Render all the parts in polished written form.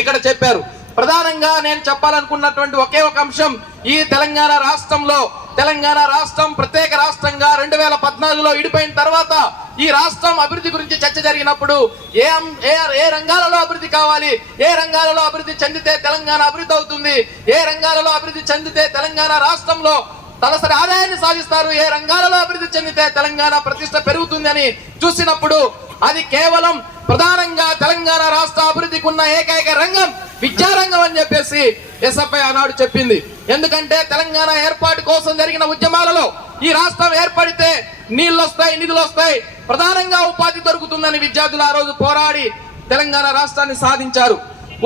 ఇక్కడ చెప్పారు. ప్రధానంగా నేను చెప్పాలనుకున్నటువంటి ఒకే ఒక అంశం, ఈ తెలంగాణ రాష్ట్రం ప్రత్యేక రాష్ట్రంగా 2014లో విడిపోయిన తర్వాత ఈ రాష్ట్రం అభివృద్ధి గురించి చర్చ జరిగినప్పుడు ఏ రంగాలలో అభివృద్ధి కావాలి, ఏ రంగాలలో అభివృద్ధి చెందితే తెలంగాణ అభివృద్ధి అవుతుంది, ఏ రంగాలలో అభివృద్ధి చెందితే తెలంగాణ రాష్ట్రంలో తలసరి ఆదాయాన్ని సాధిస్తారు, ఏ రంగాలలో అభివృద్ధి చెందితే తెలంగాణ ప్రతిష్ట పెరుగుతుంది అని చూసినప్పుడు అది కేవలం ప్రధానంగా తెలంగాణ రాష్ట్ర అభివృద్ధికి ఉన్న ఏకైక రంగం విద్యారంగం అని చెప్పేసి ఎస్ఎఫ్ఐ ఆనాడు చెప్పింది. ఎందుకంటే తెలంగాణ ఏర్పాటు కోసం జరిగిన ఉద్యమాలలో ఈ రాష్ట్రం ఏర్పడితే నీళ్లు వస్తాయి, నిధులు వస్తాయి, ప్రధానంగా ఉపాధి దొరుకుతుందని విద్యార్థులు ఆ రోజు పోరాడి తెలంగాణ రాష్ట్రాన్ని సాధించారు.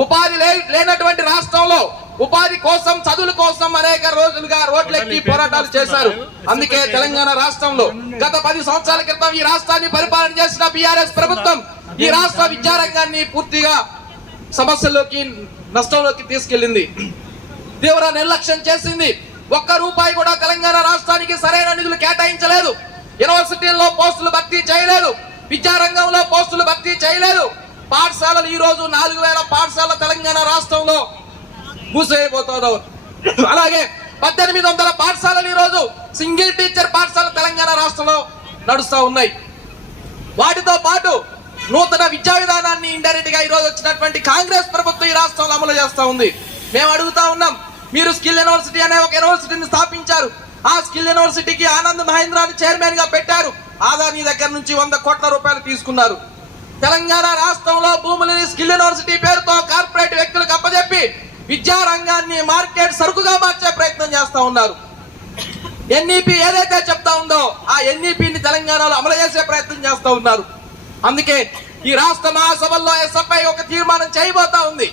ఉపాధి లేనటువంటి రాష్ట్రంలో ఉపాధి కోసం, చదువుల కోసం అనేక రోజులుగా రోడ్లెక్కి పోరాటాలు చేశారు. అందుకే తెలంగాణ రాష్ట్రంలో గత 10 సంవత్సరాల క్రితం ఈ రాష్ట్రాన్ని పరిపాలన చేసిన బీఆర్ఎస్ ప్రభుత్వం ఈ రాష్ట్ర విద్యారంగాన్ని పూర్తిగా సమస్యల్లోకి, నష్టంలోకి తీసుకెళ్లింది. తీవ్ర నిర్లక్ష్యం చేసింది. ఒక్క రూపాయి కూడా తెలంగాణ రాష్ట్రానికి సరైన నిధులు కేటాయించలేదు. యూనివర్సిటీల్లో పోస్టులు భర్తీ చేయలేదు, విద్యారంగంలో పోస్టులు భర్తీ చేయలేదు. పాఠశాలలు ఈ రోజు 4000 పాఠశాల తెలంగాణ రాష్ట్రంలో మూసేయబోతున్నారు. అలాగే 1800 పాఠశాలలు ఈ రోజు సింగిల్ టీచర్ పాఠశాల తెలంగాణ రాష్ట్రంలో నడుస్తూ ఉన్నాయి. వాటితో పాటు నూతన విద్యా విధానాన్ని ఇండైరెక్ట్ గా ఈ రోజు వచ్చినటువంటి కాంగ్రెస్ ప్రభుత్వం ఈ రాష్ట్రంలో అమలు చేస్తా ఉంది. మేము అడుగుతా ఉన్నాం, మీరు స్కిల్ యూనివర్సిటీ అనే ఒక యూనివర్సిటీని స్థాపించారు. ఆ స్కిల్ యూనివర్సిటీకి ఆనంద్ మహేంద్రాని చైర్మన్ గా పెట్టారు. ఆదాని దగ్గర నుంచి 100 కోట్ల రూపాయలు తీసుకున్నారు. తెలంగాణ రాష్ట్రంలో భూములని స్కిల్ యూనివర్సిటీ పేరుతో కార్పొరేట్ వ్యక్తులకు అప్పచెప్పి విద్యా రంగాన్ని మార్కెట్ సరుకుగా మార్చే ప్రయత్నం చేస్తా ఉన్నారు. ఎన్ఈపీ ఏదైతే చెప్తా ఉందో ఆ ఎన్ఈపీని తెలంగాణలో అమలు చేసే ప్రయత్నం చేస్తా ఉన్నారు. అందుకే ఈ రాష్ట్ర మహాసభల్లో ఎస్ఎఫ్ఐ ఒక తీర్మానం చేయబోతా ఉంది.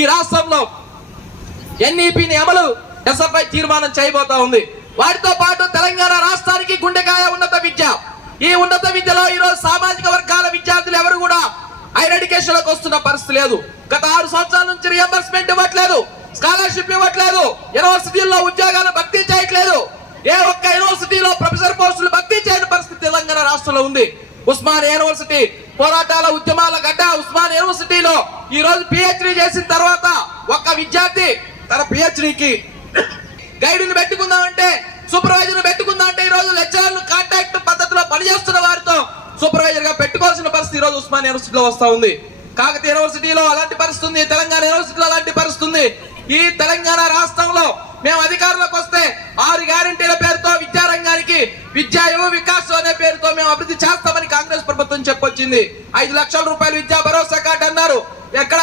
ఈ రాష్ట్రంలో ఎన్ఈపీని అమలు ఎస్ఎఫ్ఐ తీర్మానం చేయబోతా ఉంది. వాటితో పాటు తెలంగాణ రాష్ట్రానికి గుండెకాయ ఉన్నత విద్య. ఈ ఉన్నత విద్యలో ఈ రోజు సామాజిక వర్గాల విద్యార్థులు ఎవరు కూడా హైయర్ ఎడ్యుకేషన్ లోకి వస్తున్న పరిస్థితి లేదు. గత 6 సంవత్సరాల నుంచి రియంబర్స్మెంట్ ఇవ్వట్లేదు, స్కాలర్షిప్ ఇవ్వట్లేదు, యూనివర్సిటీల్లో ఉద్యోగాలు భర్తీ చేయట్లేదు. ఏ ఒక్క యూనివర్సిటీలో ప్రొఫెసర్ పోస్టులు భర్తీ చేయని పరిస్థితి తెలంగాణ రాష్ట్రంలో ఉంది. ఉస్మానియా యూనివర్సిటీ పోరాటాల ఉద్యమాల గడ్డ ఉస్మానియా యూనివర్సిటీలో ఈ రోజు పిహెచ్డి చేసిన తర్వాత ఒక్క విద్యార్థి తన పిహెచ్డికి గైడ్ని పెట్టుకుందామంటే, సూపర్వైజర్ పెట్టుకుందామంటే ఈ రోజు లెక్చరర్లు కాంటాక్ట్ పద్ధతిలో పనిచేస్తున్న వారితో సూపర్వైజర్ గా పెట్టుకోవాల్సిన పరిస్థితి ఈ రోజు ఉస్మానియా యూనివర్సిటీలో వస్తా ఉంది. కాకతీయ యూనివర్సిటీలో అలాంటి పరిస్థితి ఉంది, తెలంగాణ యూనివర్సిటీలో అలాంటి పరిస్థితి ఉంది. ఈ తెలంగాణ రాష్ట్రంలో మేము అధికారంలోకి వస్తే 6 గ్యారెంటీల పేరుతో విద్యారంగానికి విద్యా యువ వికాస్ అనే పేరుతో మేము అభివృద్ధి చేస్తామని కాంగ్రెస్ ప్రభుత్వం చెప్పొచ్చింది. 5 లక్షల రూపాయలు విద్యా భరోసా కార్డు అన్నారు. ఎక్కడ